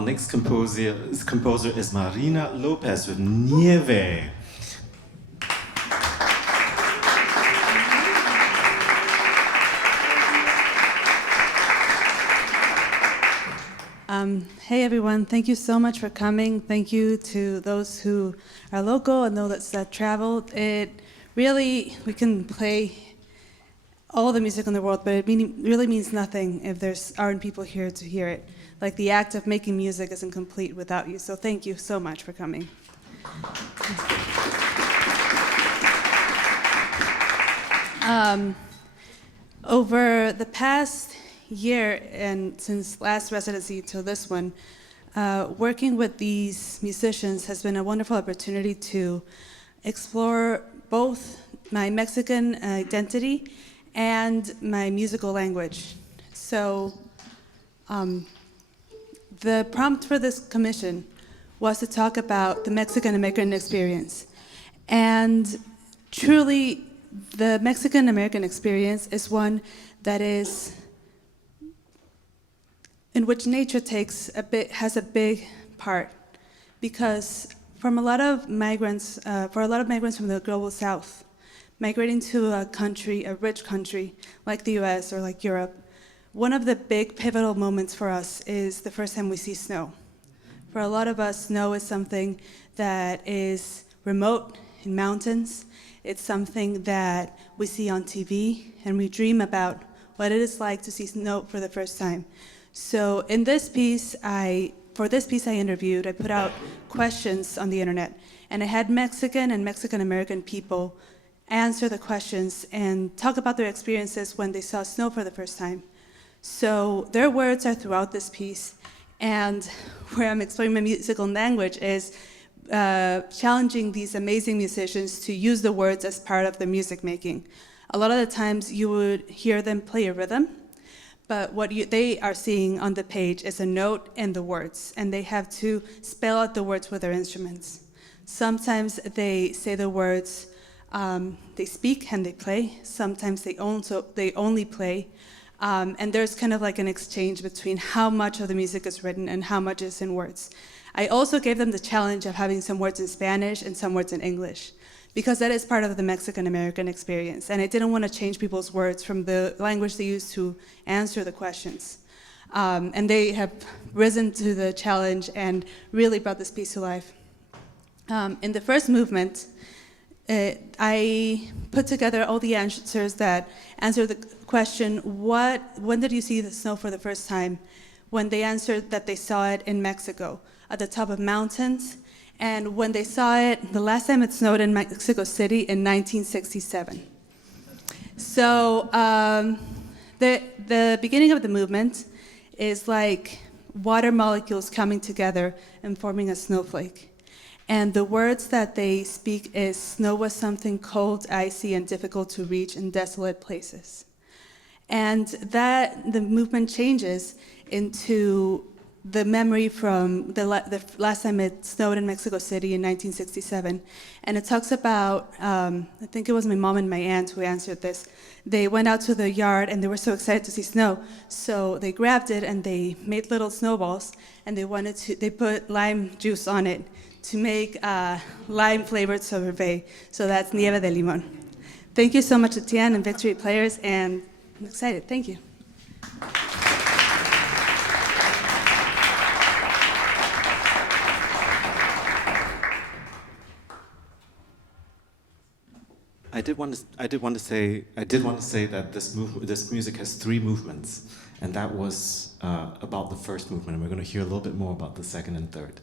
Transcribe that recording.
our next composer is Marina Lopez with Nieve. Hey everyone, thank you so much for coming. Thank you to those who are local and those that traveled. We can play all the music in the world, but it really means nothing if there aren't people here to hear it. Like the act of making music isn't complete without you. So thank you so much for coming. Over the past year and since last residency till this one, working with these musicians has been a wonderful opportunity to explore both my Mexican identity and my musical language. So the prompt for this commission was to talk about the Mexican American experience. And truly, the Mexican American experience is one that is in which nature has a big part, because for a lot of migrants from the global South, migrating to a rich country like the US or like Europe, one of the big pivotal moments for us is the first time we see snow. For a lot of us, snow is something that is remote in mountains. It's something that we see on TV, and we dream about what it is like to see snow for the first time. So in this piece, I put out questions on the internet, and I had Mexican and Mexican American people answer the questions and talk about their experiences when they saw snow for the first time. So their words are throughout this piece, and where I'm exploring my musical language is challenging these amazing musicians to use the words as part of the music making. A lot of the times you would hear them play a rhythm, but what they are seeing on the page is a note and the words, and they have to spell out the words with their instruments. Sometimes they say the words, they speak and they play. Sometimes they only play. And there's kind of like an exchange between how much of the music is written and how much is in words. I also gave them the challenge of having some words in Spanish and some words in English, because that is part of the Mexican American experience. And I didn't want to change people's words from the language they use to answer the questions. And they have risen to the challenge and really brought this piece to life. In the first movement, I put together all the answers that answer the question, when did you see the snow for the first time? When they answered that they saw it in Mexico, at the top of mountains, and when they saw it, the last time it snowed in Mexico City in 1967. So the beginning of the movement is like water molecules coming together and forming a snowflake. And the words that they speak is, snow was something cold, icy, and difficult to reach in desolate places. And that the movement changes into the memory from the last time it snowed in Mexico City in 1967. And it talks about, I think it was my mom and my aunt who answered this. They went out to the yard and they were so excited to see snow. So they grabbed it and they made little snowballs, and they put lime juice on it to make lime-flavored sorbet. So that's nieve de limón. Thank you so much to Tian and Victory Players, and I'm excited. Thank you. I did want to say that this music has 3 movements, and that was about the first movement, and we're going to hear a little bit more about the second and third.